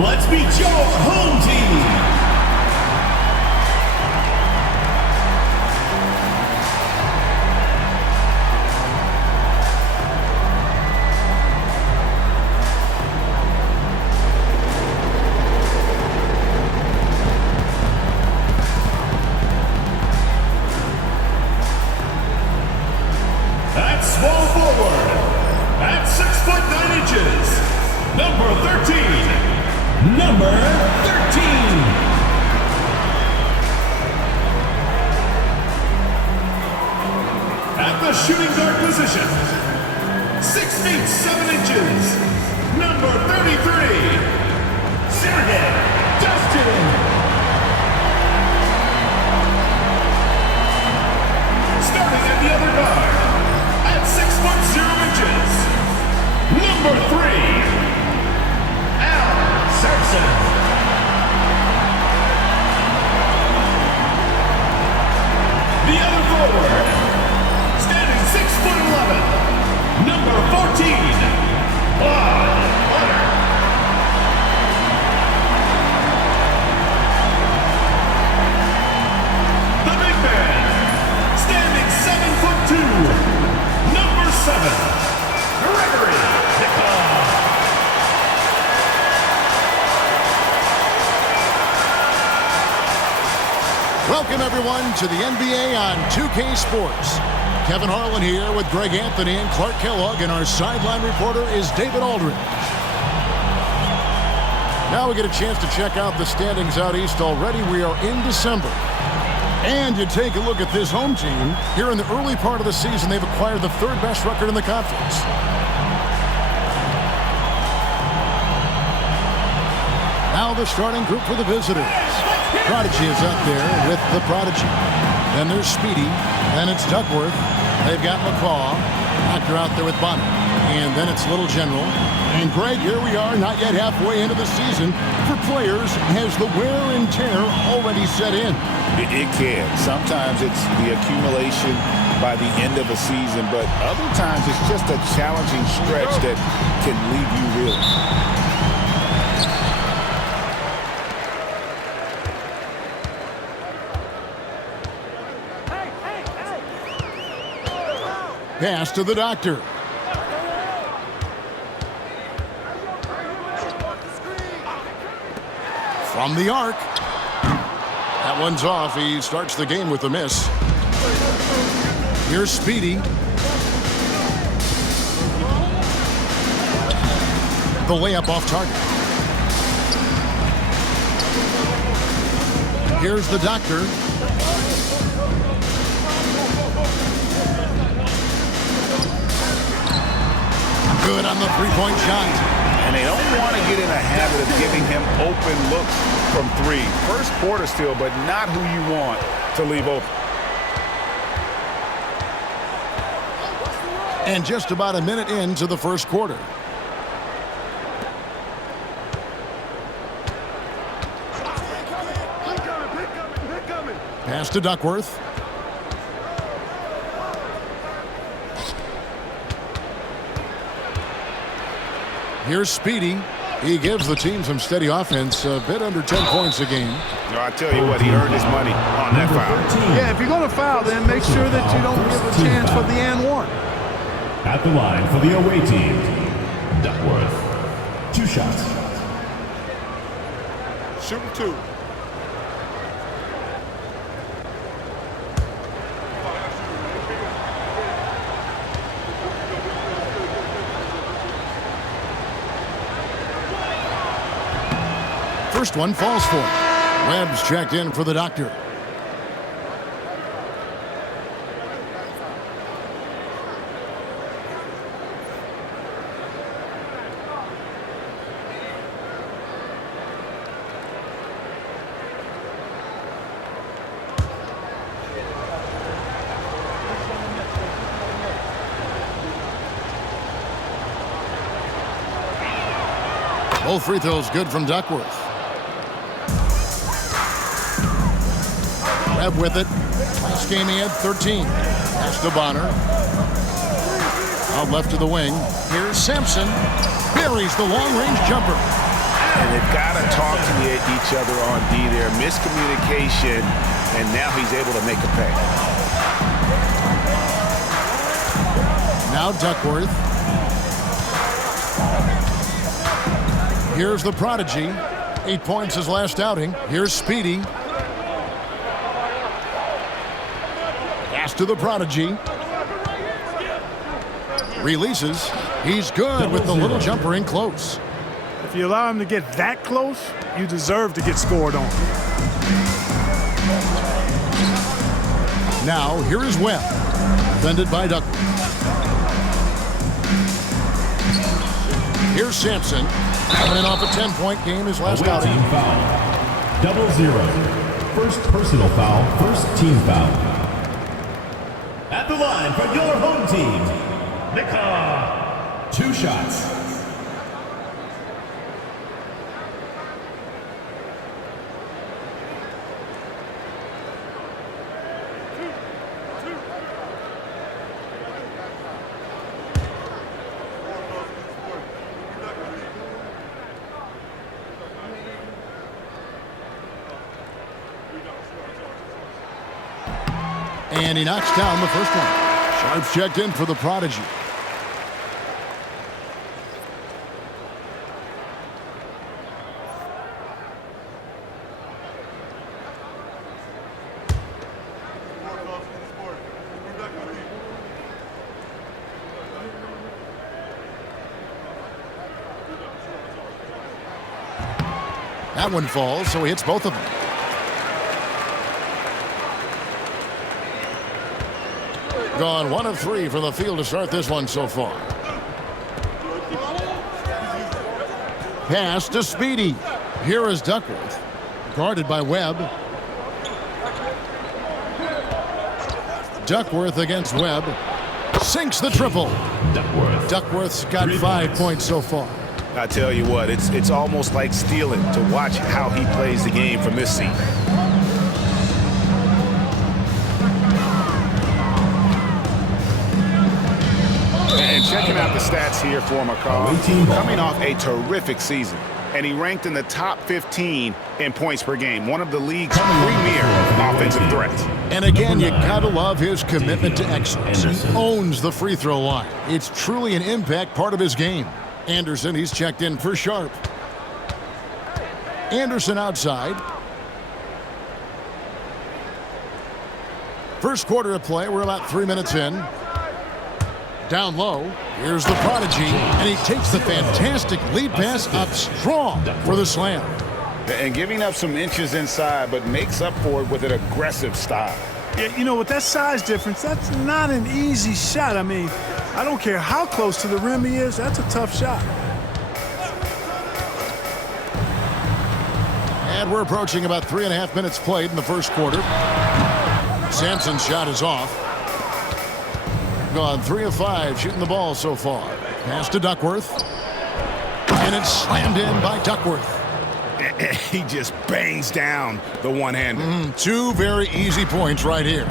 Let's meet your home team. At small forward, at 6'9" number 13. Number 13. At the shooting guard position, 6 feet 7 inches, number 33. Sergey Dustin. Starting at the other guard, at 6'0" number 3. Simpson. The other forward, standing 6'11", number 14, Bob Leonard. The big man, standing 7'2", number 7, Gregory Nicole. Welcome, everyone, to the NBA on 2K Sports. Kevin Harlan here with Greg Anthony and Clark Kellogg, and our sideline reporter is David Aldridge. Now we get a chance to check out the standings out east already. We are in December. And you take a look at this home team. Here in the early part of the season, they've acquired the third best record in the conference. Now the starting group for the visitors. Prodigy is up there with the Prodigy. Then there's Speedy. Then it's Duckworth. They've got McCaw. Doctor out there with Bonner. And then it's Little General. And Greg, here we are, not yet halfway into the season. For players, has the wear and tear already set in? It can. Sometimes it's the accumulation by the end of a season, but other times it's just a challenging stretch that can leave you reeling. Pass to the Doctor. From the arc. That one's off. He starts the game with a miss. Here's Speedy. The layup off target. Here's the Doctor. Good on the three-point shot. And they don't want to get in a habit of giving him open looks from three. First quarter still, but not who you want to leave open. And just about a minute into the first quarter. Pass to Duckworth. Here's Speedy. He gives the team some steady offense, a bit under 10 points a game. No, I tell you what, he earned his money on that foul. Yeah, if you're going to foul, then make sure that you don't give a chance for the and one. At the line for the away team, Duckworth. 2 shots. Shooting 2. First one falls for him. Webb's checked in for the Doctor. Both free throws good from Duckworth. Webb with it. Last game he had 13. Pass to Bonner. Out left to the wing. Here's Sampson. Buries the long-range jumper. And they've got to talk to each other on D there. Miscommunication, and now he's able to make a pay. Now Duckworth. Here's the prodigy. 8 points his last outing. Here's Speedy. Pass to the prodigy. Releases. He's good with the little jumper in close. If you allow him to get that close, you deserve to get scored on. Now, here is Webb. Defended by Duckworth. Here's Sampson. Coming in off a 10-point game his last outing. Team foul. 0-0. First personal foul, first team foul. At the line for your home team, Nika. 2 shots. And he knocks down the first one. Sharps checked in for the prodigy. That one falls, so he hits both of them. Gone 1 of 3 from the field to start this one so far. Pass to Speedy. Here is Duckworth. Guarded by Webb. Duckworth against Webb. Sinks the triple. Duckworth's got 5 points so far. I tell you what, it's almost like stealing to watch how he plays the game from this seat. And checking out the stats here for McCall, coming off a terrific season. And he ranked in the top 15 in points per game, one of the league's premier offensive threats. And again, you gotta love his commitment to excellence. He owns the free throw line. It's truly an impact part of his game. Anderson, he's checked in for Sharp. Anderson outside. First quarter of play, we're about 3 minutes in. Down low, here's the prodigy, and he takes the fantastic lead pass up strong for the slam. And giving up some inches inside, but makes up for it with an aggressive style. Yeah, you know, with that size difference, that's not an easy shot. I mean, I don't care how close to the rim he is, that's a tough shot. And we're approaching about 3.5 minutes played in the first quarter. Sampson's shot is off. Gone 3 of 5 shooting the ball so far. Pass to Duckworth. And it's slammed in by Duckworth. He just bangs down the one-hander. 2 very easy points right here.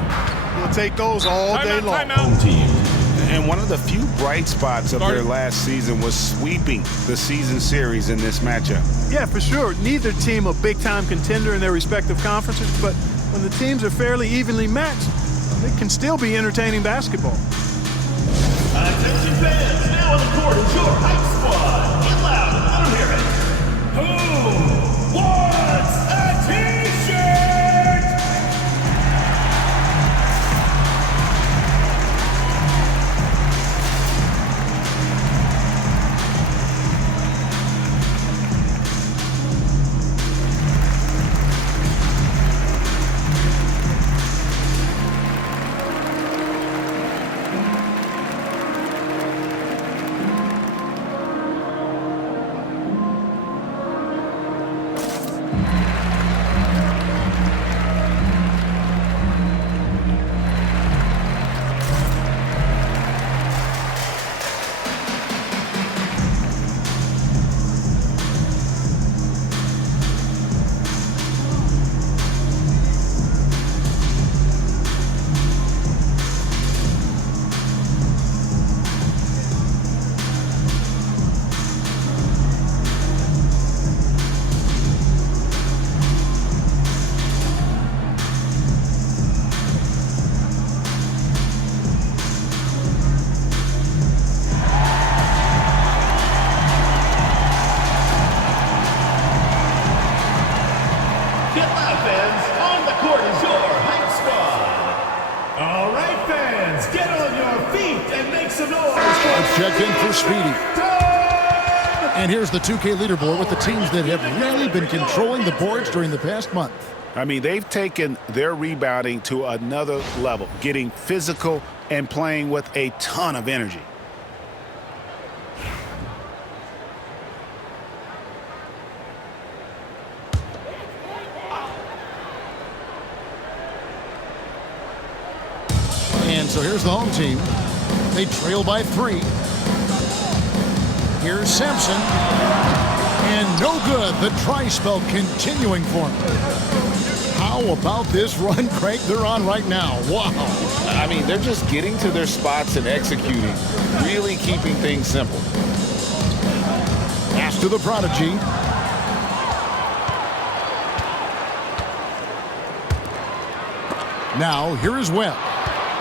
We'll take those all day long. Home team. And one of the few bright spots of their last season was sweeping the season series in this matchup. Yeah, for sure. Neither team a big-time contender in their respective conferences, but when the teams are fairly evenly matched, it can still be entertaining basketball. Attention fans, now on the court is your hype squad. Get loud and let them hear it. Who wants a t-shirt? All right, fans, get on your feet and make some noise. Let's check in for Speedy. And here's the 2K leaderboard with the teams that have really been controlling the boards during the past month. I mean, they've taken their rebounding to another level, getting physical and playing with a ton of energy. And so here's the home team. They trail by 3. Here's Sampson. And no good. The try spell continuing for him. How about this run, Craig, they're on right now? Wow. I mean, they're just getting to their spots and executing, really keeping things simple. Pass to the prodigy. Now, here is Webb.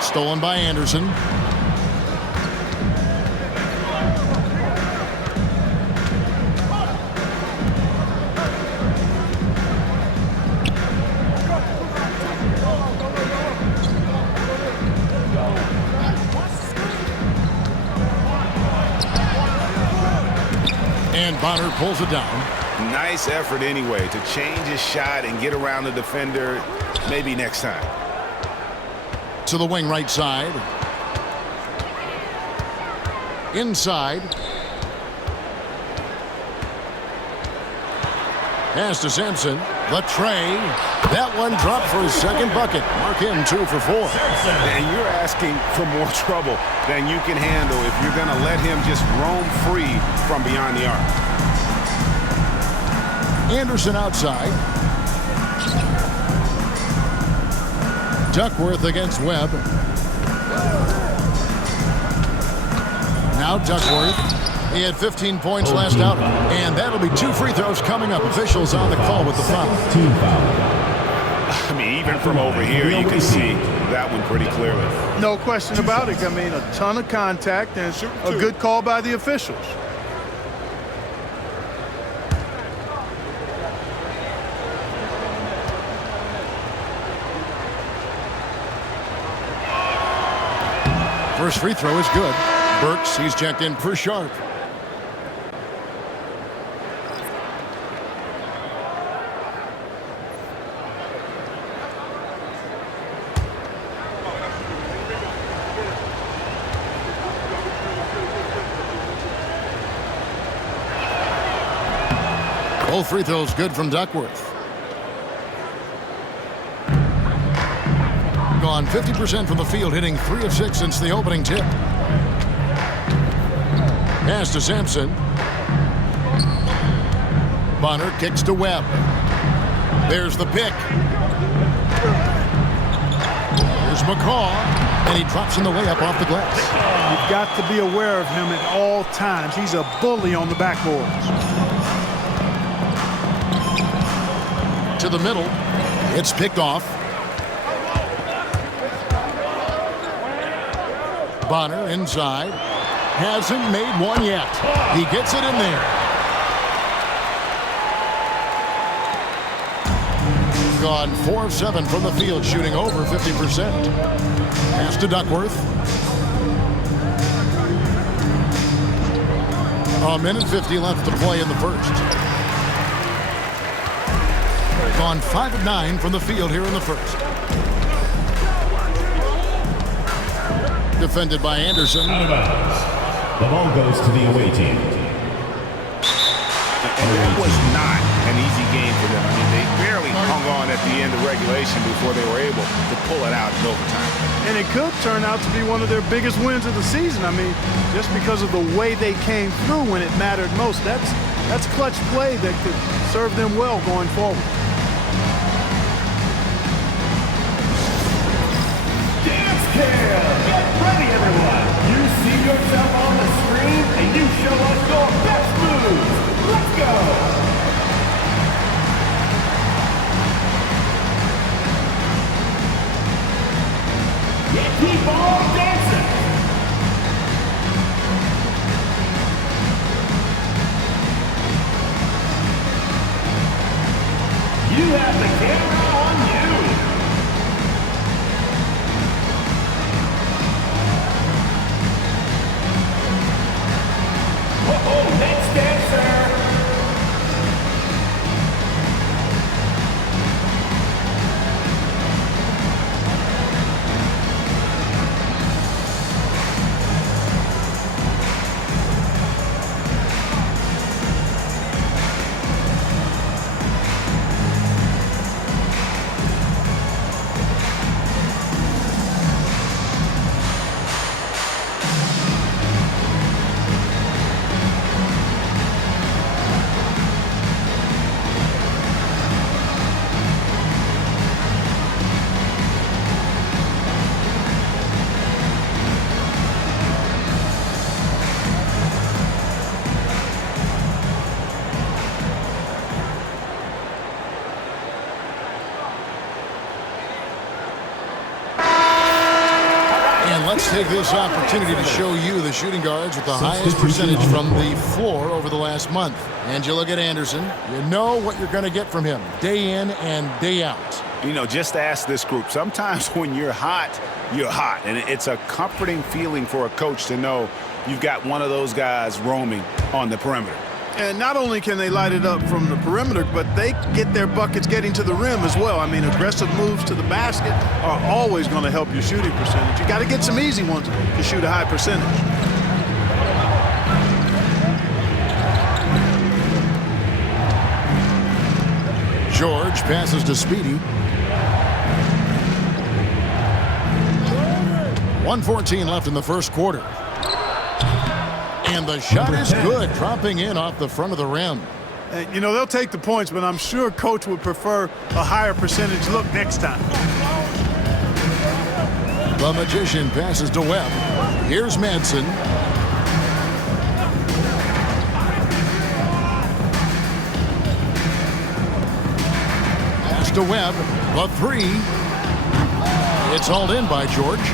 Stolen by Anderson. And Bonner pulls it down. Nice effort anyway to change his shot and get around the defender maybe next time. To the wing right side. Inside. Pass to Sampson. The tray. That one dropped for his second bucket. Mark him 2 for 4. And you're asking for more trouble than you can handle if you're going to let him just roam free from beyond the arc. Anderson outside. Duckworth against Webb. Now Duckworth. He had 15 points last outing. And that'll be 2 free throws coming up. Officials on the call with the foul. I mean, even from over here, you can see that one pretty clearly. No question about it. I mean, a ton of contact and a good call by the officials. First free throw is good. Burks, he's checked in for Sharp. Both free throws good from Duckworth. Gone 50% from the field, hitting 3 of 6 since the opening tip. Pass to Sampson. Bonner kicks to Webb. There's the pick. Here's McCaw, and he drops in the layup off the glass. You've got to be aware of him at all times. He's a bully on the backboards. To the middle. It's picked off. Bonner inside. Hasn't made one yet. He gets it in there. Gone 4 of 7 from the field, shooting over 50%. Pass to Duckworth. A minute 50 left to play in the first. Gone 5 of 9 from the field here in the first. Defended by Anderson. Out of bounds. The ball goes to the away team. And that was not an easy game for them. I mean, they barely hung on at the end of regulation before they were able to pull it out in overtime. And it could turn out to be one of their biggest wins of the season. I mean, just because of the way they came through when it mattered most. That's clutch play that could serve them well going forward. Dance cam! Get ready, everyone! You see yourself on the screen, and you show us your best moves! Let's go! And keep on dancing! You have the camera on you! And let's take this opportunity to show you the shooting guards with the highest percentage from the floor over the last month. And you look at Anderson, you know what you're going to get from him day in and day out. You know, just ask this group. Sometimes when you're hot, you're hot. And it's a comforting feeling for a coach to know you've got one of those guys roaming on the perimeter. And not only can they light it up from the perimeter, but they get their buckets getting to the rim as well. I mean, aggressive moves to the basket are always going to help your shooting percentage. You got to get some easy ones to shoot a high percentage. George passes to Speedy. 1:14 left in the first quarter. And the shot is good, dropping in off the front of the rim. You know, they'll take the points, but I'm sure coach would prefer a higher percentage look next time. The Magician passes to Webb. Here's Manson. Pass to Webb. The three. It's hauled in by George.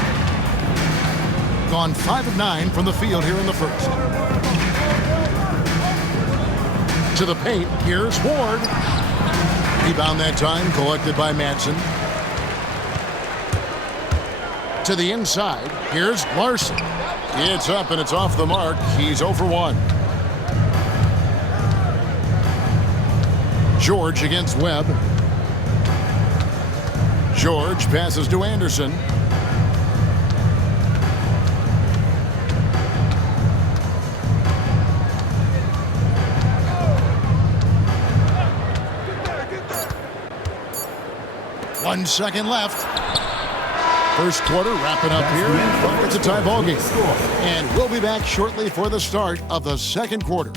Gone 5 of 9 from the field here in the first. To the paint, here's Ward. Rebound that time, collected by Madsen. To the inside, here's Larson. It's up and it's off the mark. He's 0 for 1. George against Webb. George passes to Anderson. One second left. First quarter wrapping up here. It's a tie ball game. And we'll be back shortly for the start of the second quarter.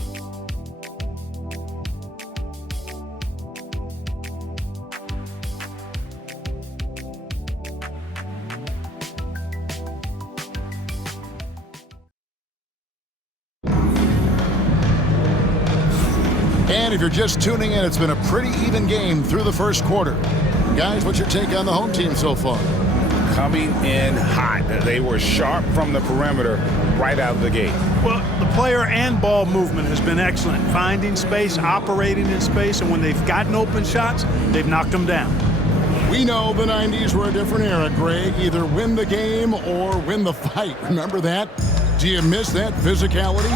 And if you're just tuning in, it's been a pretty even game through the first quarter. Guys, what's your take on the home team so far? Coming in hot. They were sharp from the perimeter right out of the gate. Well, the player and ball movement has been excellent. Finding space, operating in space, and when they've gotten open shots, they've knocked them down. We know the 90s were a different era, Greg. Either win the game or win the fight. Remember that? Do you miss that physicality?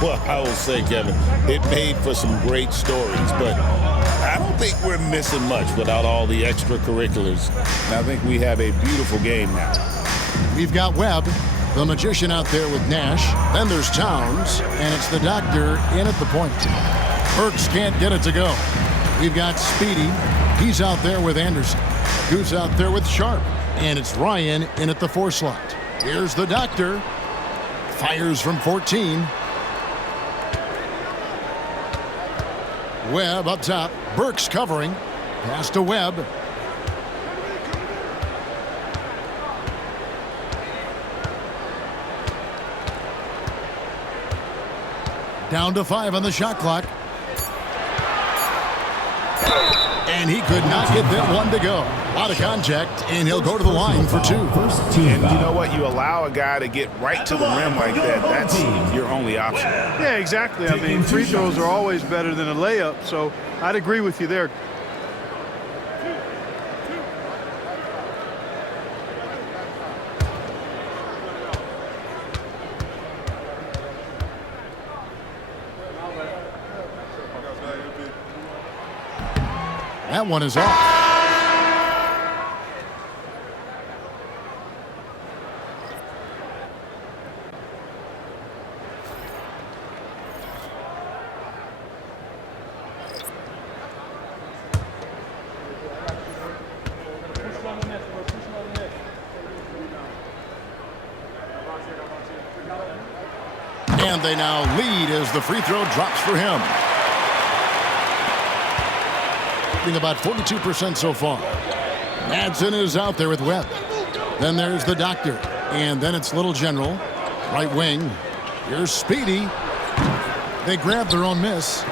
Well, I will say, Kevin, it made for some great stories, but I don't think we're missing much without all the extracurriculars. And I think we have a beautiful game now. We've got Webb, the Magician out there with Nash. Then there's Towns, and it's the Doctor in at the point. Burks can't get it to go. We've got Speedy. He's out there with Anderson. Who's out there with Sharp. And it's Ryan in at the 4 slot. Here's the Doctor. Fires from 14. Webb up top. Burks covering. Pass to Webb. Down to 5 on the shot clock. And he could not get that one to go. Out of contact, and he'll go to the line for 2. And you know what? You allow a guy to get right to the rim like that. That's your only option. Yeah, exactly. I mean, free throws are always better than a layup, so I'd agree with you there. That one is off. And they now lead as the free throw drops for him. About 42% so far. Madsen is out there with Webb. Then there's the Doctor. And then it's Little General. Right wing. Here's Speedy. They grab their own miss.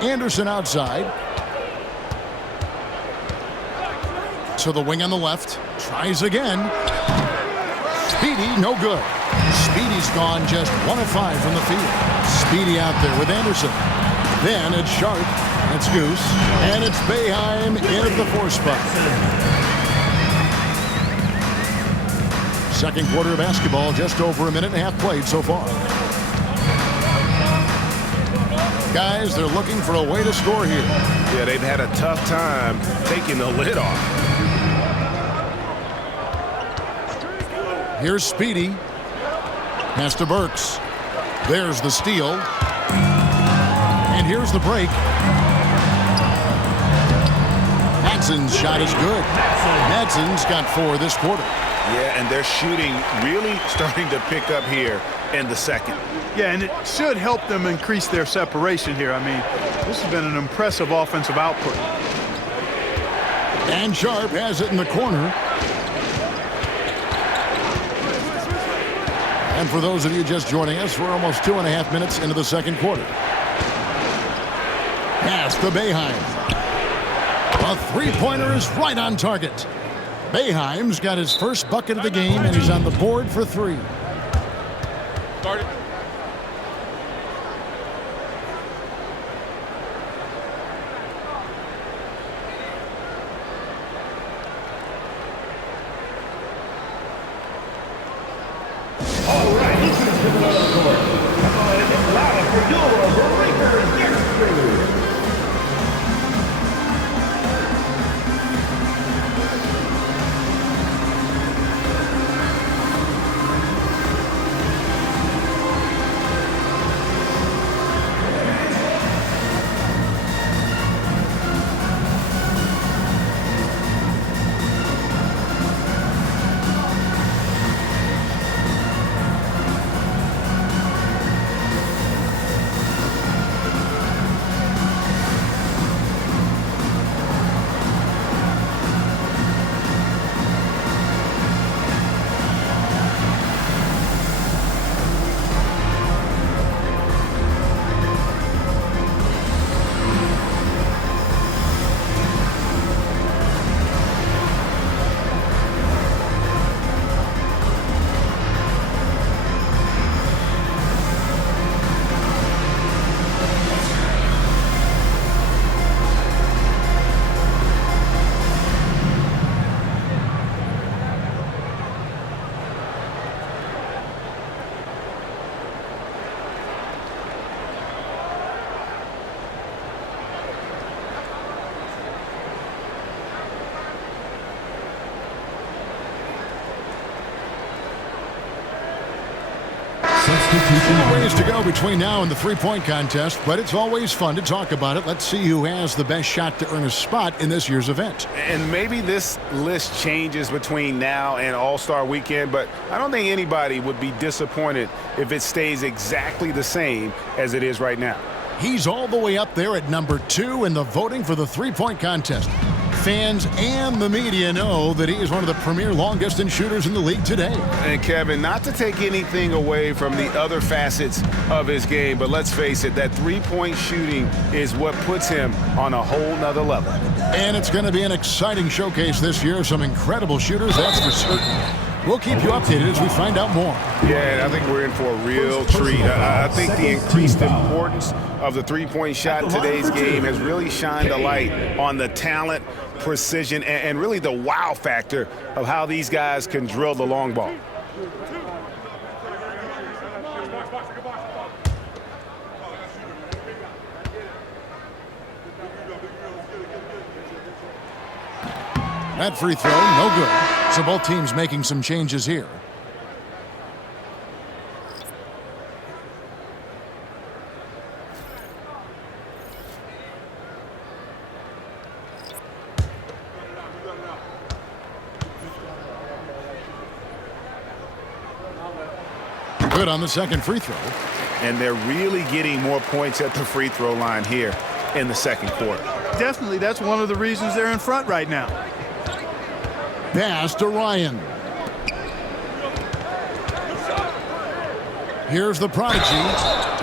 Anderson outside. To the wing on the left. Tries again. Speedy, no good. Speedy's gone just 1 of 5 from the field. Speedy out there with Anderson. Then it's Sharp. It's Goose. And it's Boeheim in at the 4 spot. Second quarter of basketball, just over a minute and a half played so far. Guys, they're looking for a way to score here. Yeah, they've had a tough time taking the lid off. Here's Speedy. Pass to Burks. There's the steal. And here's the break. Matson's shot is good. Matson's got 4 this quarter. Yeah, and their shooting really starting to pick up here in the second. Yeah, and it should help them increase their separation here. I mean, this has been an impressive offensive output. And Sharp has it in the corner. And for those of you just joining us, we're almost 2.5 minutes into the second quarter. Pass to Boeheim. A three-pointer is right on target. Boeheim's got his first bucket of the game, and he's on the board for 3. Started. All right, this is the middle of the court. Come on, it's loud for your breakers next through. Ways to go between now and the three-point contest, but it's always fun to talk about it. Let's see who has the best shot to earn a spot in this year's event. And maybe this list changes between now and All-Star Weekend, but I don't think anybody would be disappointed if it stays exactly the same as it is right now. He's all the way up there at number 2 in the voting for the three-point contest. Fans and the media know that he is one of the premier long-distance shooters in the league today. And Kevin, not to take anything away from the other facets of his game, but let's face it, that three-point shooting is what puts him on a whole nother level. And it's going to be an exciting showcase this year. Some incredible shooters, that's for certain. We'll keep you updated as we find out more. Yeah, I think we're in for a real treat. I think the increased importance of the three-point shot in today's game has really shined a light on the talent, precision, and really the wow factor of how these guys can drill the long ball. That free throw, no good. So both teams making some changes here. Good on the second free throw. And they're really getting more points at the free throw line here in the second quarter. Definitely, that's one of the reasons they're in front right now. Pass to Ryan. Here's the prodigy.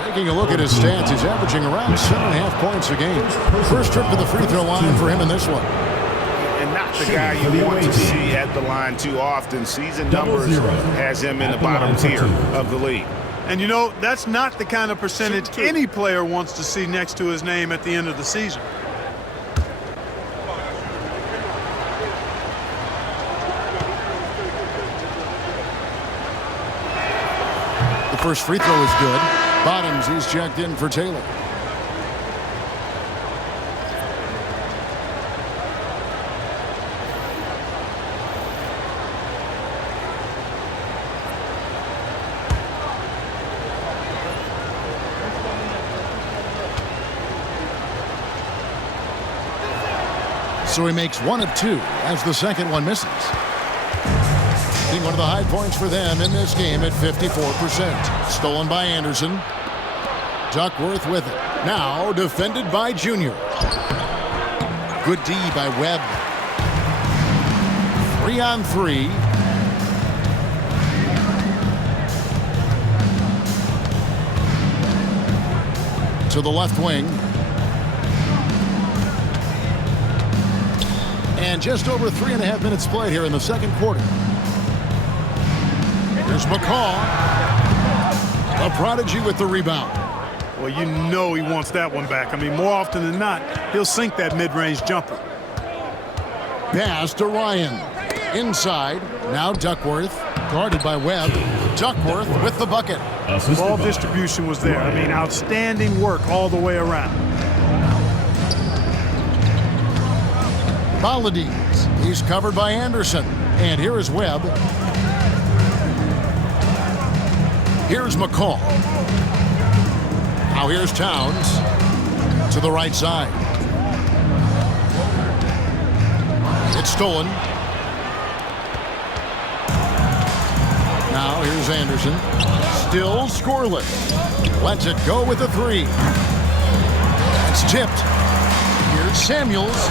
Taking a look at his stats, he's averaging around 7.5 points a game. First trip to the free throw line for him in this one. And not the guy you want to see at the line too often. Season numbers has him in the bottom tier of the league. And you know, that's not the kind of percentage any player wants to see next to his name at the end of the season. The first free throw is good. Bottoms, he's checked in for Taylor. So he makes 1 of 2 as the second one misses. Being one of the high points for them in this game at 54%. Stolen by Anderson. Duckworth with it. Now defended by Junior. Good D by Webb. 3-on-3. To the left wing. And just over 3.5 minutes played here in the second quarter. Here's McCaw. A prodigy with the rebound. Well, you know he wants that one back. I mean, more often than not, he'll sink that mid-range jumper. Pass to Ryan. Inside. Now Duckworth. Guarded by Webb. Duckworth with the bucket. Ball distribution was there. I mean, outstanding work all the way around. Valadez. He's covered by Anderson. And here is Webb. Here's McCaw. Now here's Towns to the right side. It's stolen. Now here's Anderson. Still scoreless. Lets it go with a 3. It's tipped. Here's Samuels.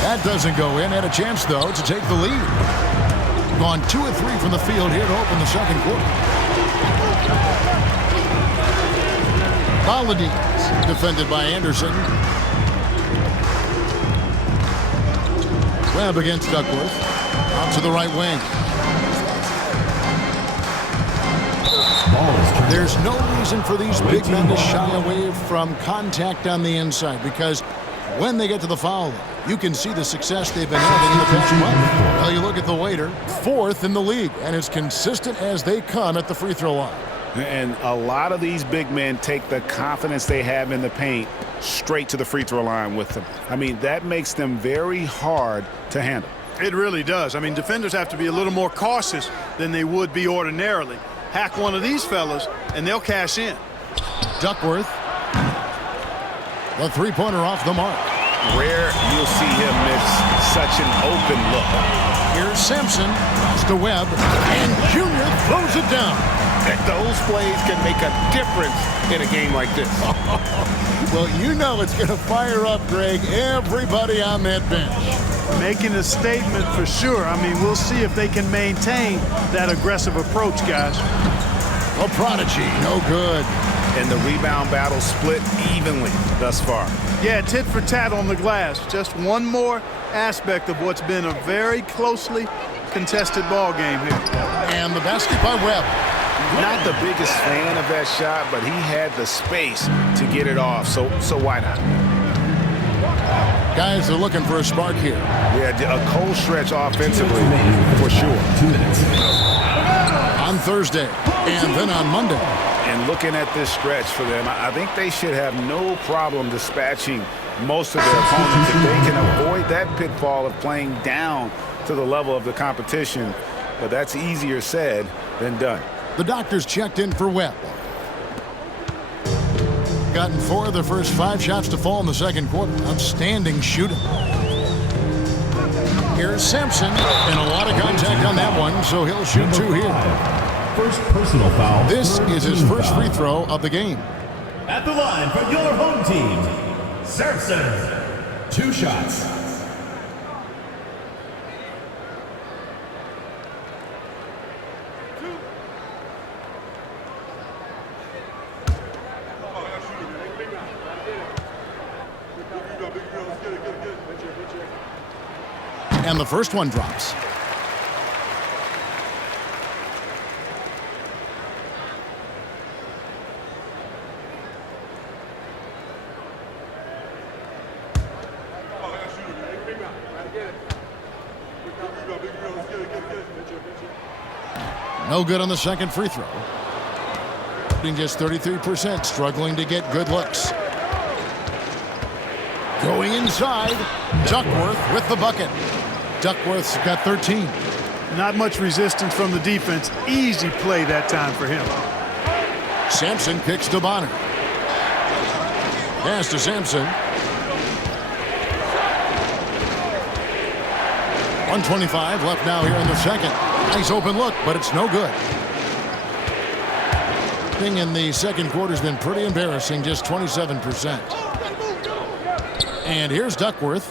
That doesn't go in. Had a chance, though, to take the lead. Gone 2 of 3 from the field here to open the second quarter. Valadez, defended by Anderson. Webb against Duckworth. Out to the right wing. There's no reason for these big men to shy away from contact on the inside, because when they get to the foul line, you can see the success they've been having in the past month. Well, you look at the waiter, 4th in the league, and as consistent as they come at the free throw line. And a lot of these big men take the confidence they have in the paint straight to the free throw line with them. I mean, that makes them very hard to handle. It really does. I mean, defenders have to be a little more cautious than they would be ordinarily. Hack one of these fellas, and they'll cash in. Duckworth. The three-pointer off the mark. Rare you'll see him miss such an open look. Here's Simpson. Pass to Webb. And Junior throws it down. Those plays can make a difference in a game like this. Well, you know it's going to fire up, Greg, everybody on that bench. Making a statement for sure. I mean, we'll see if they can maintain that aggressive approach, guys. A prodigy, no good. And the rebound battle split evenly thus far. Yeah, tit for tat on the glass. Just one more aspect of what's been a very closely contested ball game here. And the basket by Webb. Not the biggest fan of that shot, but he had the space to get it off, so why not? Guys are looking for a spark here. Yeah, a cold stretch offensively for sure. 2 minutes. On Thursday and then on Monday. And looking at this stretch for them, I think they should have no problem dispatching most of their opponents if they can avoid that pitfall of playing down to the level of the competition. But that's easier said than done. The doctors checked in for Webb. Gotten 4 of the first 5 shots to fall in the second quarter. Outstanding shooting. Here's Simpson, and a lot of contact on that one, so he'll shoot 2 here. First personal foul. This is his first free throw of the game. At the line for your home team, Simpson. 2 shots. And the first one drops. No good on the second free throw. Just 33%, struggling to get good looks. Going inside, Duckworth with the bucket. Duckworth's got 13. Not much resistance from the defense. Easy play that time for him. Sampson kicks to Bonner. Pass to Sampson. 1:25 left now here in the second. Nice open look, but it's no good. Thing in the second quarter has been pretty embarrassing, just 27%. And here's Duckworth.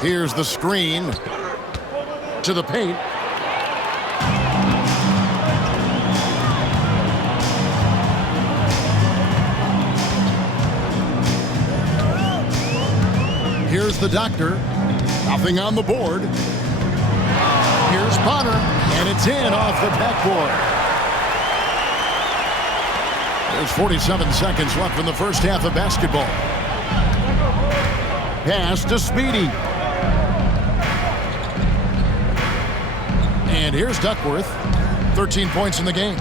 Here's the screen to the paint. Here's the doctor. Nothing on the board. Here's Bonner, and it's in off the backboard. There's 47 seconds left in the first half of basketball. Pass to Speedy. And here's Duckworth. 13 points in the game.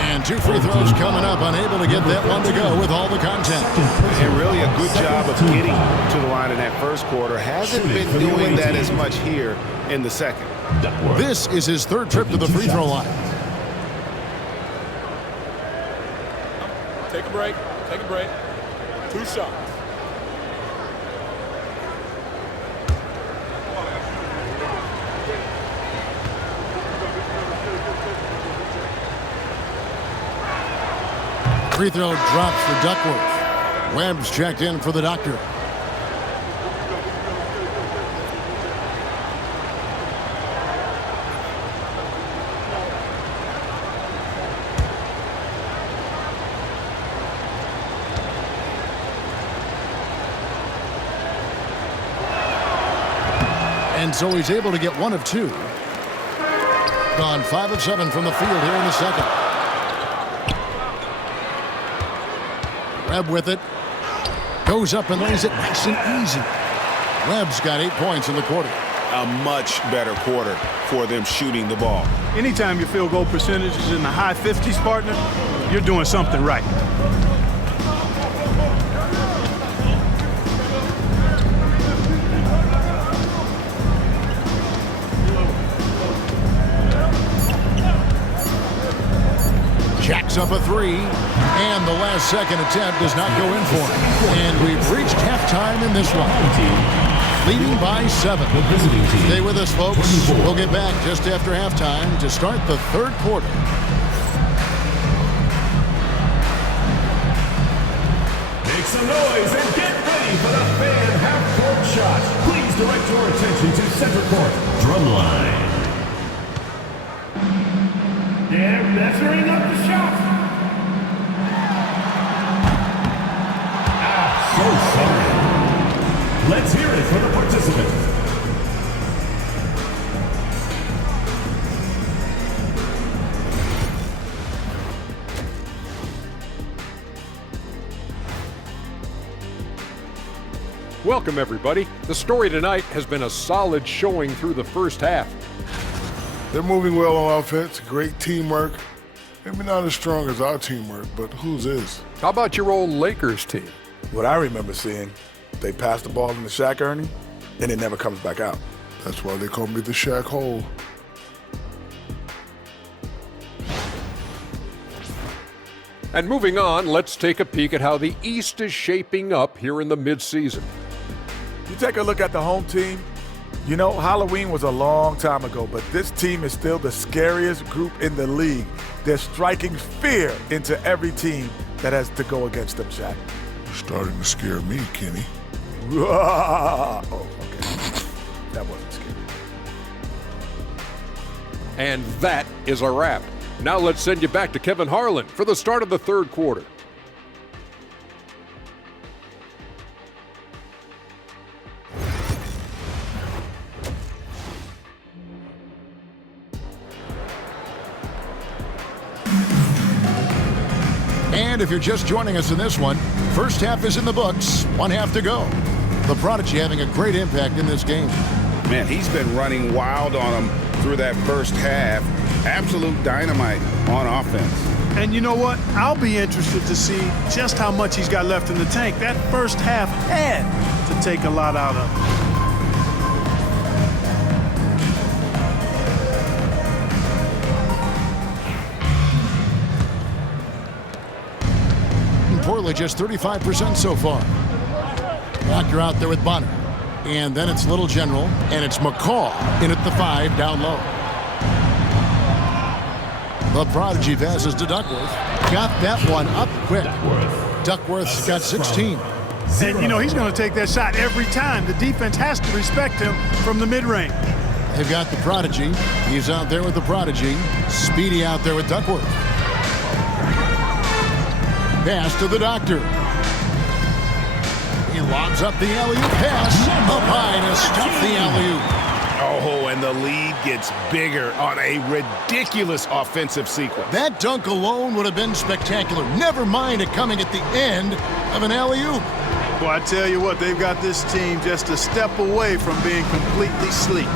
And two free throws coming up, unable to get that one to go with all the contact. And really a good job of getting to the line in that first quarter. Hasn't been doing that as much here in the second. This is his third trip to the free throw line. Take a break. Take a break. 2 shots. Free throw drops for Duckworth. Webb's checked in for the doctor. And so he's able to get 1 of 2. Gone 5 of 7 from the field here in the second. Webb with it. Goes up and lays it nice and easy. Webb's got 8 points in the quarter. A much better quarter for them shooting the ball. Anytime your field goal percentage is in the high 50s, partner, you're doing something right. Jacks up a 3, and the last second attempt does not go in for him. And we've reached halftime in this one. Leading by 7. Stay with us, folks. We'll get back just after halftime to start the third quarter. Make some noise and get ready for the fan half-court shot. Please direct your attention to center court. Drumline. They're measuring up the shot. So sorry. Let's hear it for the participant. Welcome, everybody. The story tonight has been a solid showing through the first half. They're moving well on offense, great teamwork. Maybe not as strong as our teamwork, but whose is? How about your old Lakers team? What I remember seeing, they pass the ball into Shaq Ernie, and it never comes back out. That's why they call me the Shaq Hole. And moving on, let's take a peek at how the East is shaping up here in the midseason. You take a look at the home team. You know, Halloween was a long time ago, but this team is still the scariest group in the league. They're striking fear into every team that has to go against them, Shaq. You're starting to scare me, Kenny. Oh, okay. That wasn't scary. And that is a wrap. Now let's send you back to Kevin Harlan for the start of the third quarter. And if you're just joining us in this one, first half is in the books, one half to go. The Prodigy having a great impact in this game. Man, he's been running wild on them through that first half. Absolute dynamite on offense. And you know what? I'll be interested to see just how much he's got left in the tank. That first half had to take a lot out of him. Portland just 35% so far. Doctor out there with Bonner. And then it's Little General, and it's McCall in at the 5 down low. The Prodigy passes to Duckworth. Got that one up quick. Duckworth's got 16. And, you know, he's going to take that shot every time. The defense has to respect him from the mid-range. They've got the Prodigy. He's out there with the Prodigy. Speedy out there with Duckworth. Pass to the Doctor. He lobs up the alley-oop pass. Up high to stop the alley-oop. Oh, and the lead gets bigger on a ridiculous offensive sequence. That dunk alone would have been spectacular. Never mind it coming at the end of an alley-oop. Well, I tell you what, they've got this team just a step away from being completely sleek.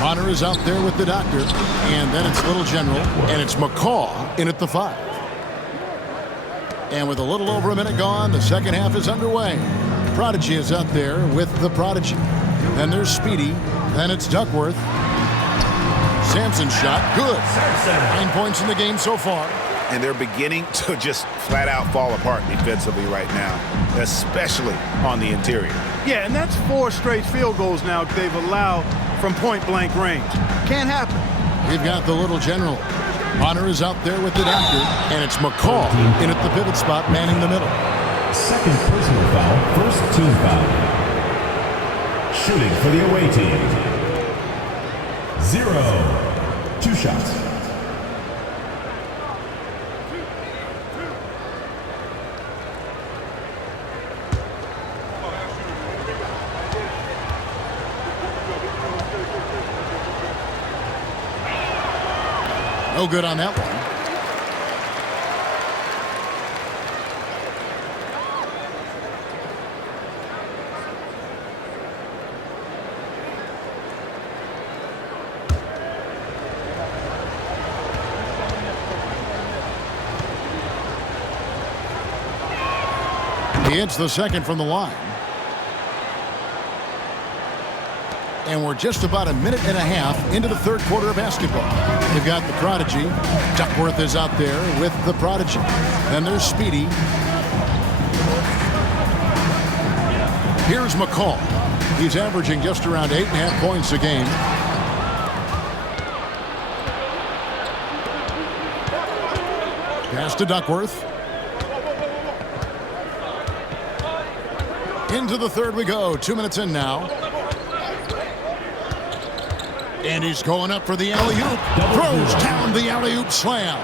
Bonner is out there with the Doctor. And then it's Little General. And it's McCall in at the 5. And with a little over a minute gone, the second half is underway. Prodigy is out there with the Prodigy. Then there's Speedy. Then it's Duckworth. Sampson's shot, good. 9 points in the game so far. And they're beginning to just flat out fall apart defensively right now, especially on the interior. Yeah, and that's 4 straight field goals now they've allowed from point-blank range. Can't happen. We've got the Little General. Bonner is out there with the Doctor, and it's McCall in at the pivot spot, manning the middle. Second personal foul, first team foul. Shooting for the away team. 0. 2 shots. No good on that one. He hits the second from the line. And we're just about a minute and a half into the third quarter of basketball. They've got the Prodigy. Duckworth is out there with the Prodigy. Then there's Speedy. Here's McCall. He's averaging just around 8.5 points a game. Pass to Duckworth. Into the third we go. 2 minutes in now. And he's going up for the alley-oop. Throws down the alley-oop slam.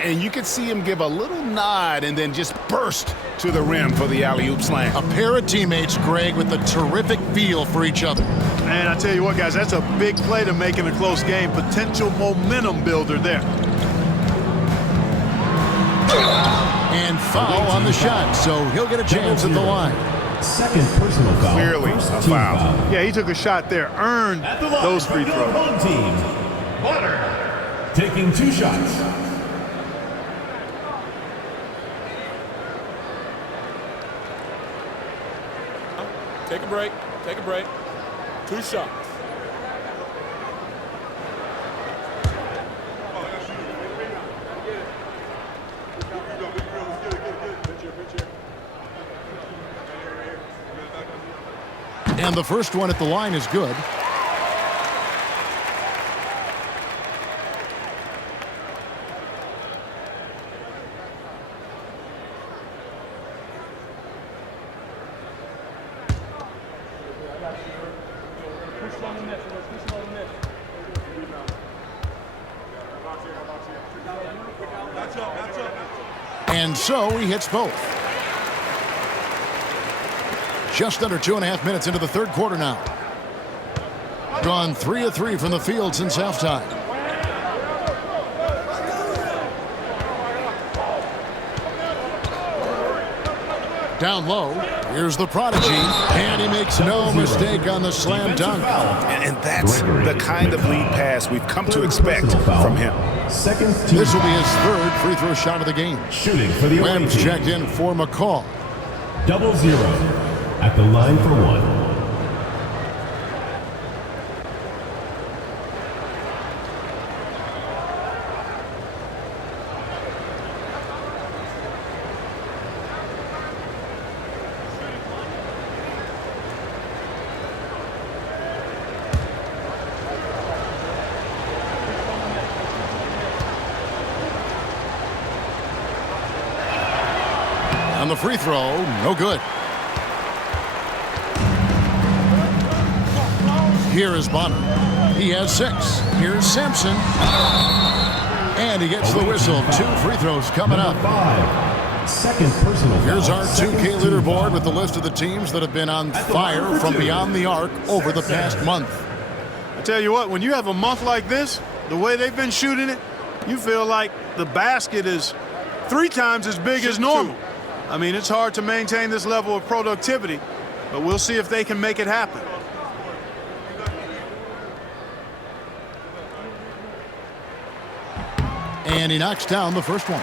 And you can see him give a little nod and then just burst to the rim for the alley-oop slam. A pair of teammates, Greg, with a terrific feel for each other. And I tell you what, guys, that's a big play to make in a close game. Potential momentum builder there. And foul on the shot, so he'll get a chance at the line. Second personal foul. Clearly a foul. Yeah, he took a shot there, earned those free throws. Home team. Bonner taking 2 shots. Take a break. Take a break. 2 shots. And the first one at the line is good. And so he hits both. Just under 2.5 minutes into the third quarter now. Gone 3 of 3 from the field since halftime. Down low, here's the prodigy, and he makes no mistake on the slam dunk. And that's the kind of lead pass we've come to expect from him. This will be his third free throw shot of the game. Shooting for the away Webb's team. checked in for McCall. 0-0 at the line for one. On the free throw, no good. Here is Bonner. He has 6. Here's Sampson. And he gets the whistle. 2 free throws coming up. 5. Second personal foul. Here's our 2K leaderboard with the list of the teams that have been on fire from beyond the arc over the past month. I tell you what, when you have a month like this, the way they've been shooting it, you feel like the basket is 3 times as big as normal. I mean, it's hard to maintain this level of productivity, but we'll see if they can make it happen. And he knocks down the first one.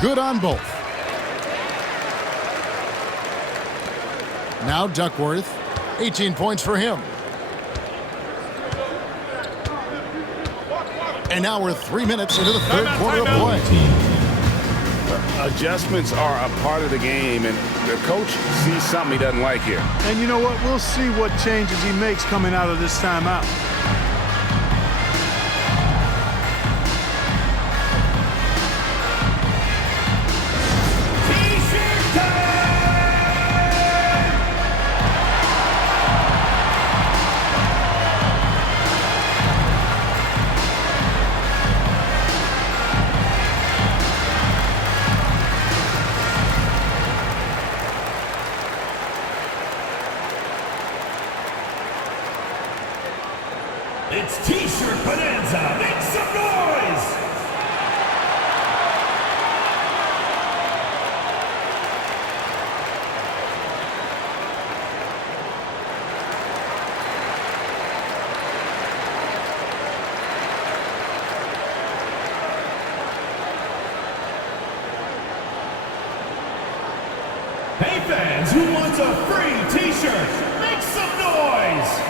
Good on both. Now Duckworth, 18 points for him. And now we're 3 minutes into the third quarter of play. Adjustments are a part of the game, and the coach sees something he doesn't like here. And you know what? We'll see what changes he makes coming out of this timeout. It's T-shirt bonanza. Make some noise! Hey fans, who wants a free T-shirt? Make some noise!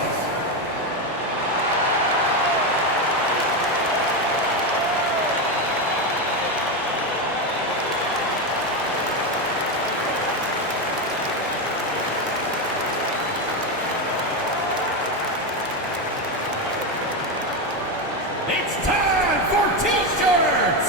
It's time for T-shirts!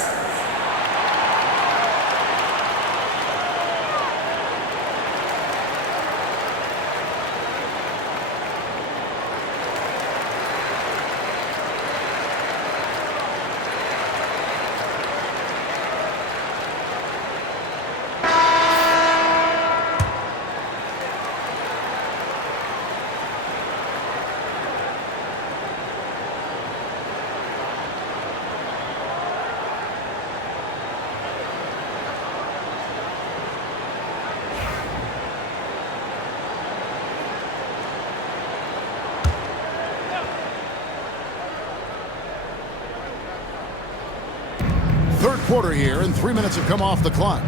Third quarter here, and 3 minutes have come off the clock.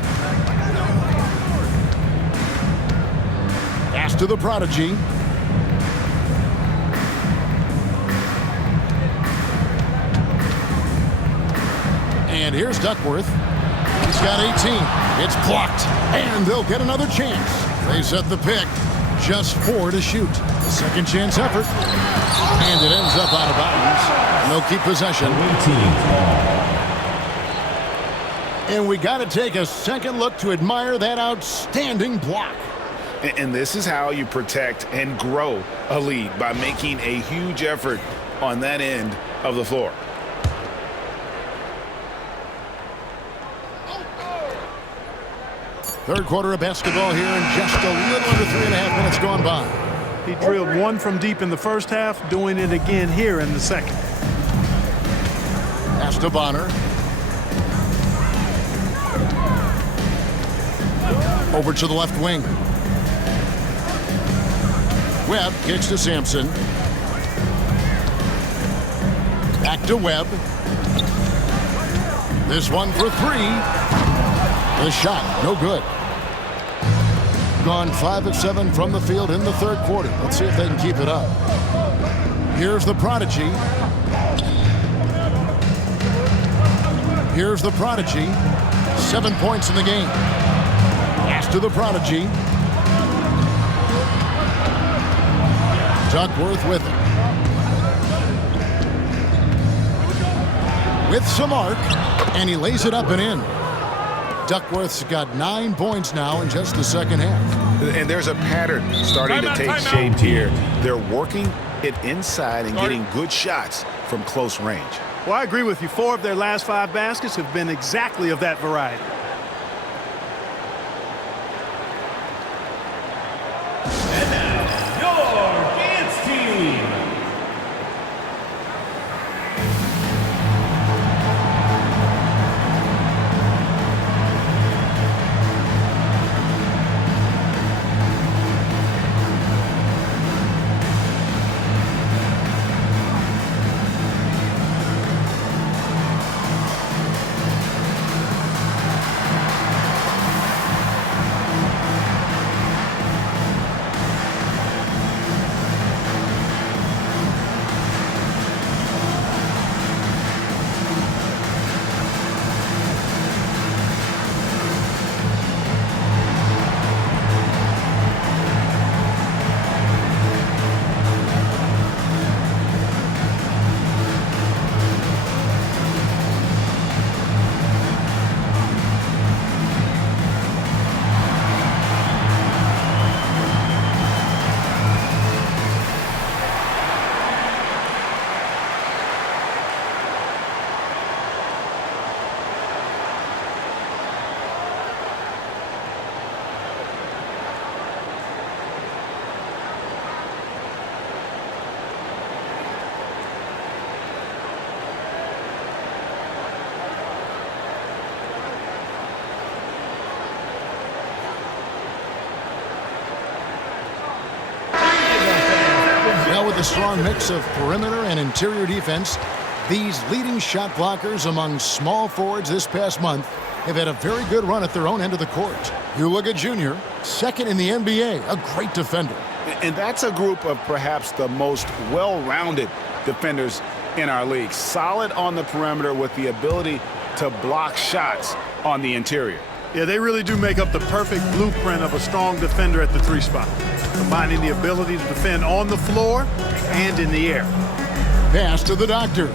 Pass to the prodigy. And here's Duckworth. He's got 18. It's blocked, and they'll get another chance. They set the pick. Just 4 to shoot. Second chance effort. And it ends up out of bounds. They'll keep possession. And we got to take a second look to admire that outstanding block. And this is how you protect and grow a lead, by making a huge effort on that end of the floor. Third quarter of basketball here and just a little under 3.5 minutes gone by. He drilled one from deep in the first half, doing it again here in the second. Pass to Bonner. Over to the left wing. Webb kicks to Sampson. Back to Webb. This one for three. The shot, no good. Gone 5 of 7 from the field in the third quarter. Let's see if they can keep it up. Here's the Prodigy. Here's the Prodigy. 7 points in the game. Pass to the Prodigy. Duckworth with it. With some arc, and he lays it up and in. Duckworth's got 9 points now in just the second half. And there's a pattern starting to take shape here. They're working it inside and getting good shots from close range. Well, I agree with you. 4 of their last 5 baskets have been exactly of that variety. And now, your dance team. With a strong mix of perimeter and interior defense, these leading shot blockers among small forwards this past month have had a very good run at their own end of the court. Hulaga Jr., second in the NBA, a great defender. And that's a group of perhaps the most well-rounded defenders in our league. Solid on the perimeter with the ability to block shots on the interior. Yeah, they really do make up the perfect blueprint of a strong defender at the 3 spot, combining the ability to defend on the floor and in the air. Pass to the Doctor.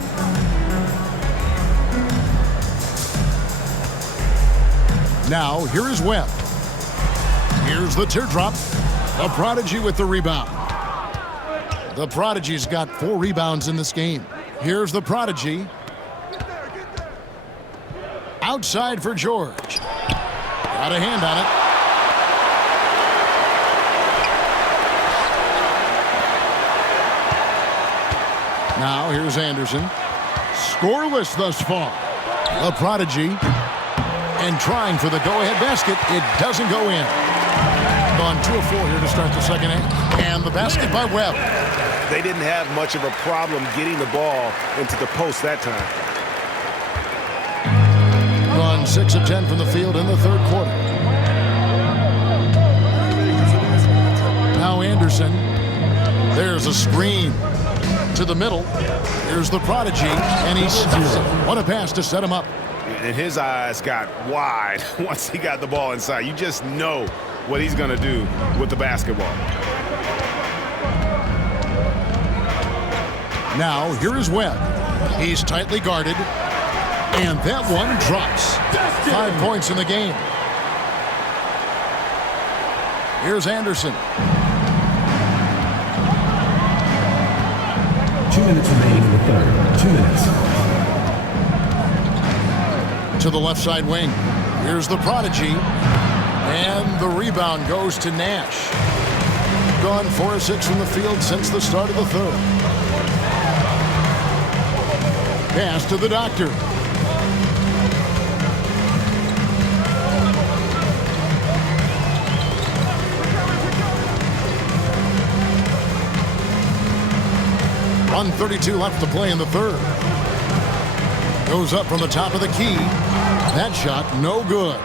Now, here is Webb. Here's the teardrop. The Prodigy with the rebound. The Prodigy's got 4 rebounds in this game. Here's the Prodigy. Outside for George. Got a hand on it. Now here's Anderson. Scoreless thus far. The Prodigy. And trying for the go-ahead basket. It doesn't go in. Gone 2 of 4 here to start the second half. And the basket by Webb. They didn't have much of a problem getting the ball into the post that time. Gone 6 of 10 from the field in the third quarter. Now Anderson. There's a screen to the middle. Here's the Prodigy, and he stuffs it. What a pass to set him up. And his eyes got wide once he got the ball inside. You just know what he's going to do with the basketball. Now, here is Webb. He's tightly guarded, and that one drops. 5 points in the game. Here's Anderson. 2 minutes remaining in the third. 2 minutes. To the left side wing. Here's the Prodigy. And the rebound goes to Nash. Gone 4 of 6 from the field since the start of the third. Pass to the doctor. .132 left to play in the third. Goes up from the top of the key. That shot, no good.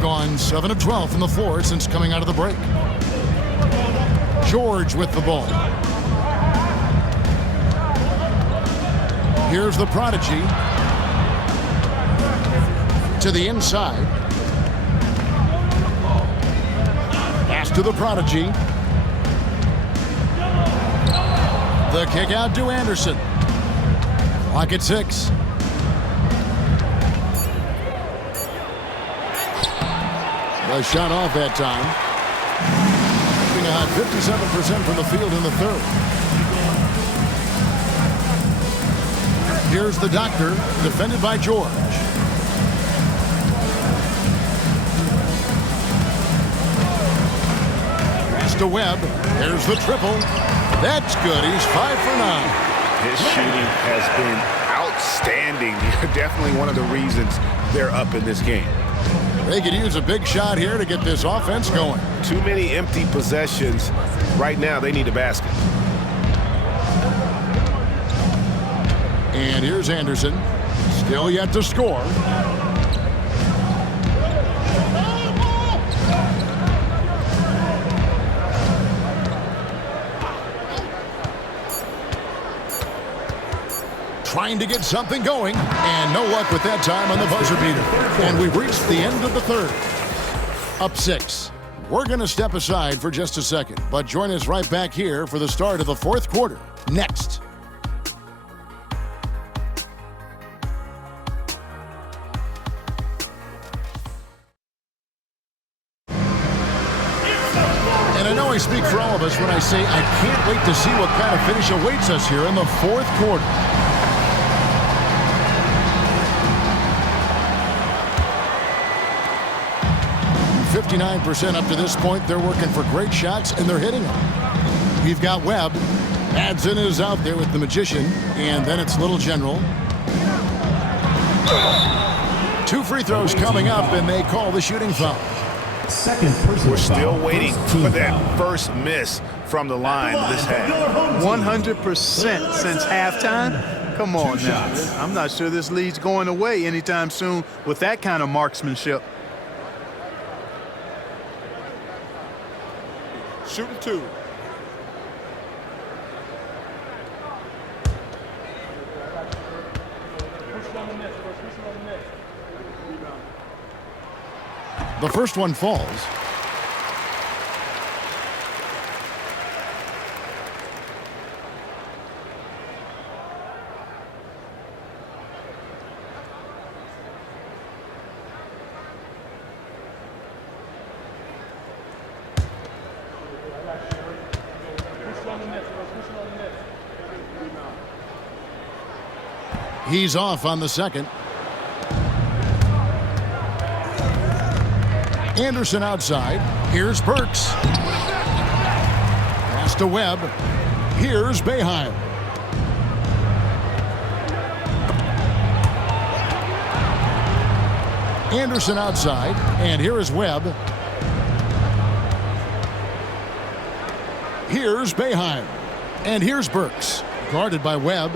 Gone 7 of 12 from the floor since coming out of the break. George with the ball. Here's the prodigy. To the inside. Pass to the prodigy. The kick out to Anderson. Clock at 6. The shot off that time. Shooting a hot 57% from the field in the third. Here's the doctor, defended by George. Pass to Webb. There's the triple. That's good. He's 5 for 9. His shooting has been outstanding. Definitely one of the reasons they're up in this game. They could use a big shot here to get this offense going. Too many empty possessions. Right now, they need a basket. And here's Anderson. Still yet to score. Trying to get something going, and no luck with that time on the buzzer beater. And we've reached the end of the third. Up 6. We're going to step aside for just a second, but join us right back here for the start of the fourth quarter. Next. And I know I speak for all of us when I say I can't wait to see what kind of finish awaits us here in the fourth quarter. 59% up to this point. They're working for great shots, and they're hitting them. We've got Webb. Adson is out there with the magician, and then it's Little General. 2 free throws coming up, and they call the shooting foul. Second personal We're still foul. waiting for that first miss from the line this half. 100% since halftime. Come on now. I'm not sure this lead's going away anytime soon with that kind of marksmanship. Shooting 2. The first one falls. He's off on the second. Anderson outside. Here's Burks. Pass to Webb. Here's Boeheim. Anderson outside. And here is Webb. Here's Boeheim. And here's Burks. Guarded by Webb.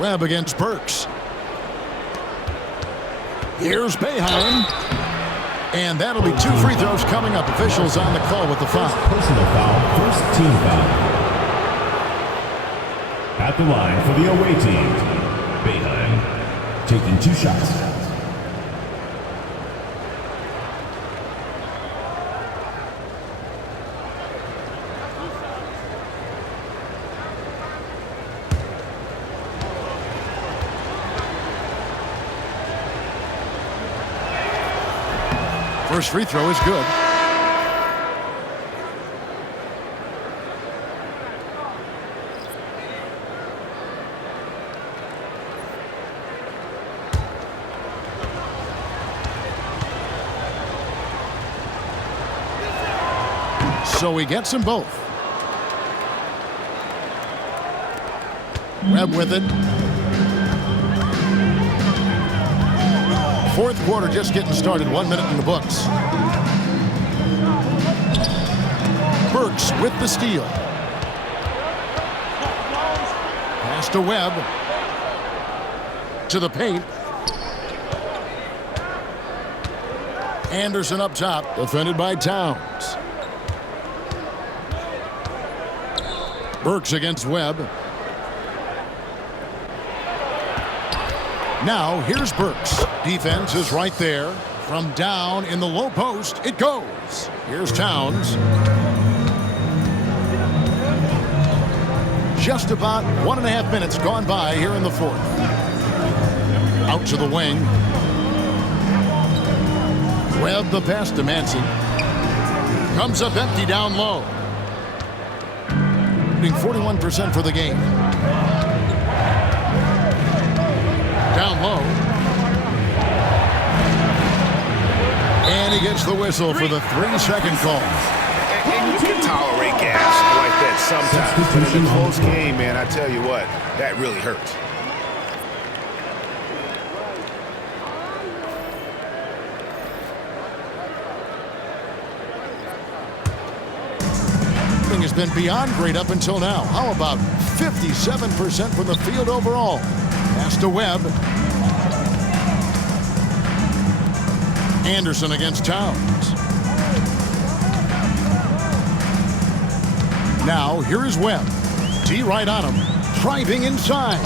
Webb against Burks. Here's Boeheim. And that'll be 2 free throws coming up. Officials on the call with the foul. Personal foul, first team foul. At the line for the away team, Boeheim taking 2 shots. First free throw is good. So he gets them both. Webb with it. Fourth quarter just getting started. 1 minute in the books. Burks with the steal. Pass to Webb. To the paint. Anderson up top, defended by Towns. Burks against Webb. Now here's Burks. Defense is right there. From down in the low post, it goes. Here's Towns. Just about 1.5 minutes gone by here in the fourth. Out to the wing. Webb the pass to Mancy. Comes up empty down low. 41% for the game. Down low. And he gets the whistle for the 3-second call. And you can tolerate gaps like that sometimes. But in a close game, man, I tell you what, that really hurts. Has been beyond great up until now. How about 57% from the field overall? Pass to Webb. Anderson against Towns. Now here is Webb. D right on him. Driving inside.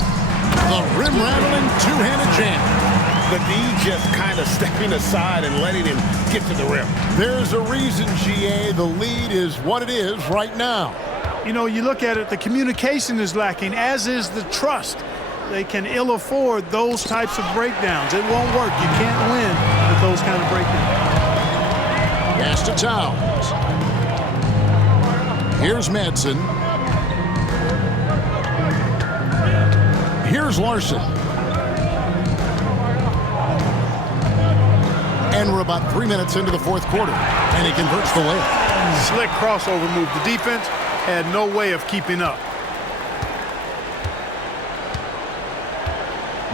The rim-rattling two-handed jam. The D just kind of stepping aside and letting him get to the rim. There's a reason, GA, the lead is what it is right now. You know, you look at it, the communication is lacking, as is the trust. They can ill afford those types of breakdowns. It won't work. You can't win with those kind of breakdowns. Pass to Towns. Here's Madsen. Here's Larson. And we're about 3 minutes into the fourth quarter. And he converts the layup. Slick crossover move. The defense had no way of keeping up.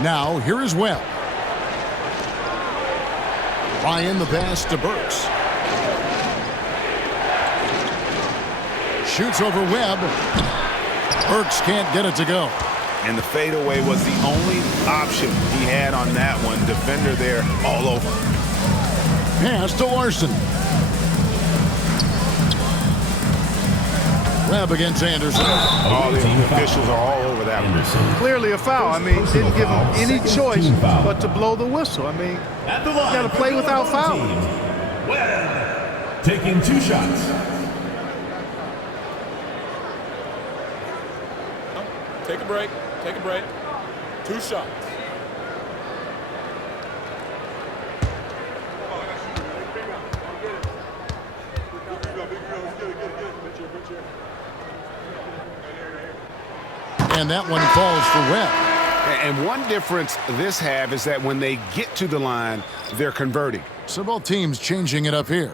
Now, here is Webb. Ryan the pass to Burks. Shoots over Webb. Burks can't get it to go. And the fadeaway was the only option he had on that one. Defender there all over. Pass to Larson. Webb against Anderson. All the officials are all over that one. Clearly a foul. I mean, didn't give him any choice but to blow the whistle. I mean, you got to play without fouling. Webb taking 2 shots. Take a break. Take a break. 2 shots. And that one falls for Webb. And one difference this half is that when they get to the line, they're converting. So both teams changing it up here.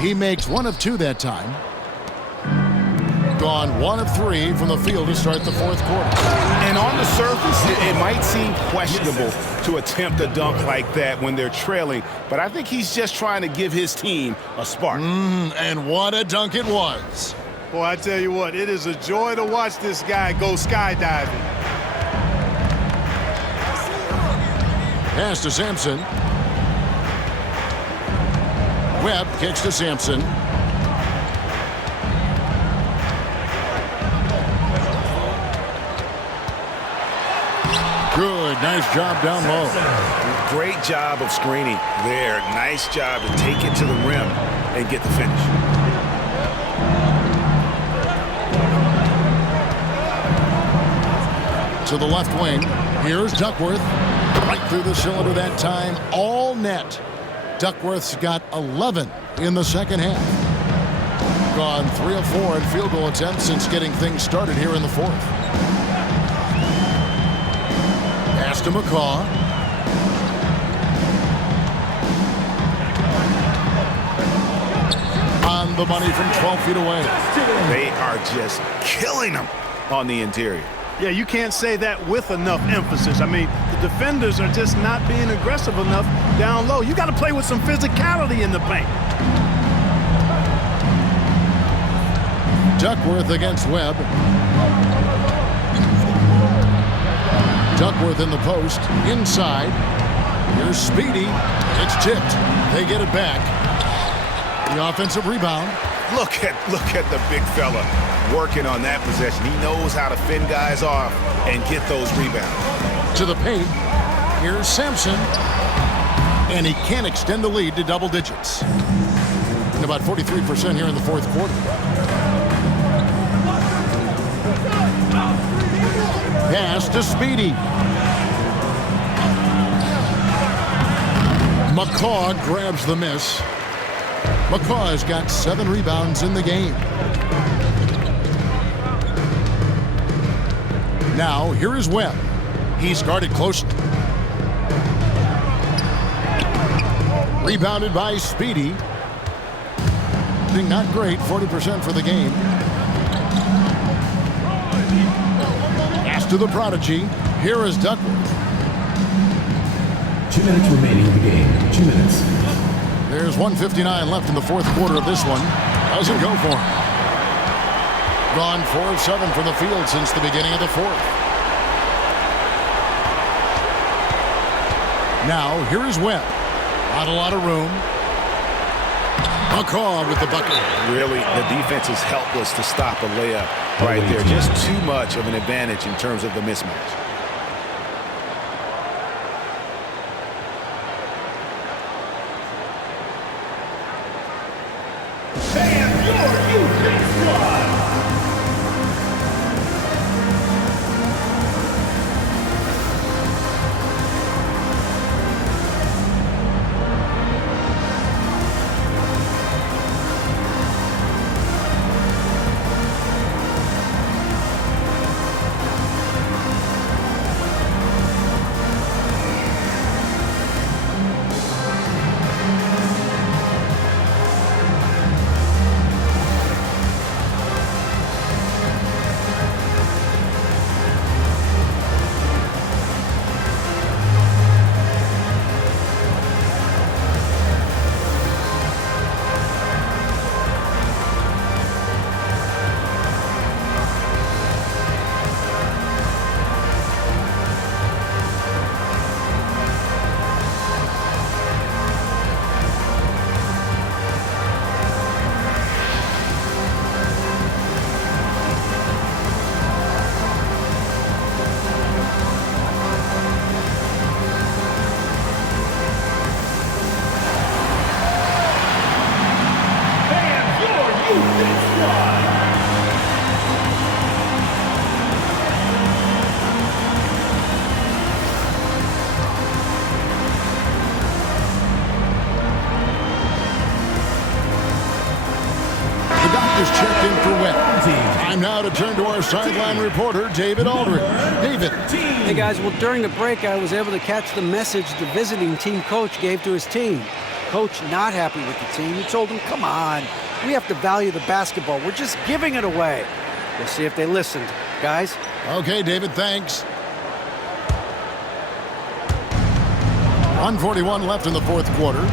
He makes 1 of 2 that time. Gone 1 of 3 from the field to start the fourth quarter. And on the surface, it might seem questionable to attempt a dunk like that when they're trailing, but I think he's just trying to give his team a spark. And what a dunk it was. Boy, I tell you what, it is a joy to watch this guy go skydiving. Pass to Sampson. Webb kicks to Sampson. Good, nice job down low. Great job of screening there. Nice job to take it to the rim and get the finish. To the left wing. Here's Duckworth. Right through the cylinder that time. All net. Duckworth's got 11 in the second half. Gone 3 of 4 in field goal attempts since getting things started here in the fourth. Pass to McCaw. On the money from 12 feet away. They are just killing them on the interior. Yeah, you can't say that with enough emphasis. I mean, the defenders are just not being aggressive enough down low. You got to play with some physicality in the paint. Duckworth against Webb. Duckworth in the post, inside. Here's Speedy. It's tipped. They get it back. The offensive rebound. Look at the big fella working on that possession. He knows how to fend guys off and get those rebounds. To the paint. Here's Sampson. And he can't extend the lead to double digits. And about 43% here in the fourth quarter. Pass to Speedy. McCaw grabs the miss. McCaw has got 7 rebounds in the game. Now, here is Webb. He's guarded closely. Rebounded by Speedy. Not great, 40% for the game. Pass to the prodigy. Here is Duckworth. 2 minutes remaining in the game. 2 minutes. There's 1:59 left in the fourth quarter of this one. Doesn't go for him. Gone 4 of 7 from the field since the beginning of the fourth. Now, here is Webb. Not a lot of room. McCaw with the bucket. Really, the defense is helpless to stop a layup right there. Just too much of an advantage in terms of the mismatch. Checked in for Webb. Time now to turn to our sideline reporter, David Aldridge. David. Hey, guys. Well, during the break, I was able to catch the message the visiting team coach gave to his team. Coach not happy with the team. He told them, come on, we have to value the basketball. We're just giving it away. We'll see if they listened. Guys? Okay, David, thanks. 1:41 left in the fourth quarter.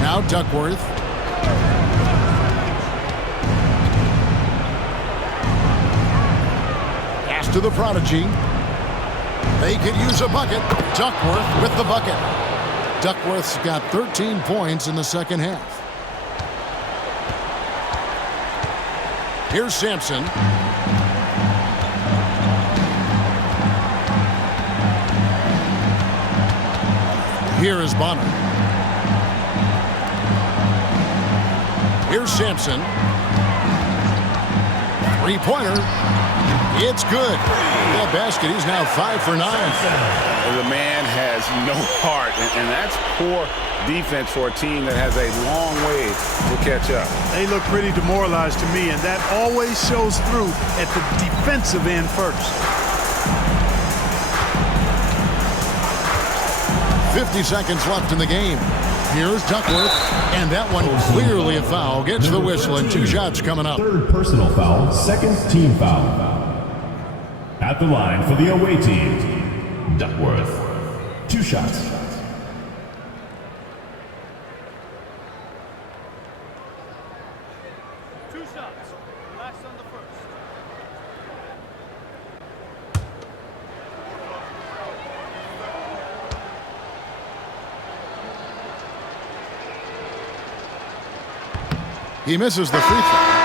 Now Duckworth. Pass to the prodigy. They could use a bucket. Duckworth with the bucket. Duckworth's got 13 points in the second half. Here's Sampson. Here is Bonner. Here's Sampson. Three-pointer. It's good. That basket, he's now 5 for 9. The man has no heart, and that's poor defense for a team that has a long way to catch up. They look pretty demoralized to me, and that always shows through at the defensive end first. 50 seconds left in the game. Here's Duckworth, and that one clearly a foul. Gets the whistle, and 2 shots coming up. Third personal foul, second team foul. At the line for the away team, Duckworth. 2 shots. He misses the free throw.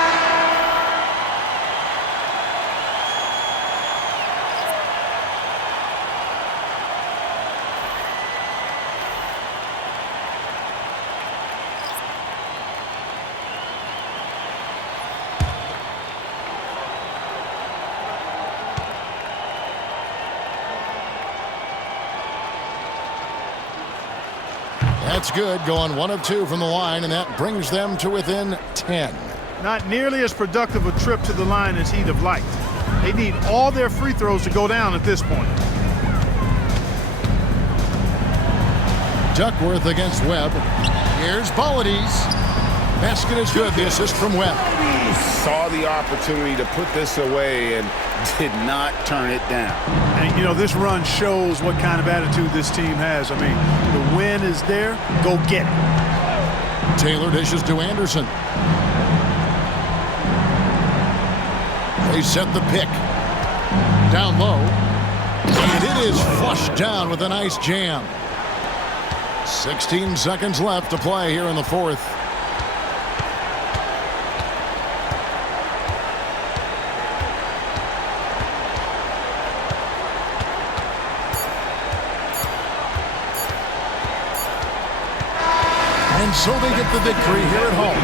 That's good, going 1 of 2 from the line, and that brings them to within 10. Not nearly as productive a trip to the line as he'd have liked. They need all their free throws to go down at this point. Duckworth against Webb. Here's Bollides. Basket is good, the assist from Webb. Saw the opportunity to put this away and did not turn it down. And, you know, this run shows what kind of attitude this team has. I mean, the win is there, go get it. Taylor dishes to Anderson. They set the pick. Down low. And it is flushed down with a nice jam. 16 seconds left to play here in the 4th. And so they get the victory here at home.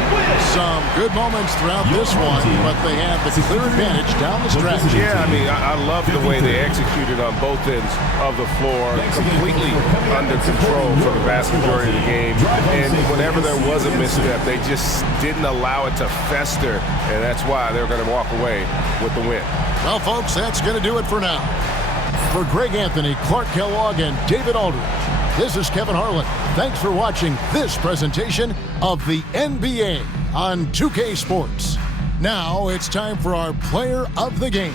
Some good moments throughout this one, but they have the clear advantage down the stretch. Yeah, I mean, I love the way they executed on both ends of the floor, completely under control for the vast majority of the game. And whenever there was a misstep, they just didn't allow it to fester, and that's why they're going to walk away with the win. Well, folks, that's going to do it for now. For Greg Anthony, Clark Kellogg, and David Aldridge, this is Kevin Harlan. Thanks for watching this presentation of the NBA on 2K Sports. Now it's time for our Player of the Game.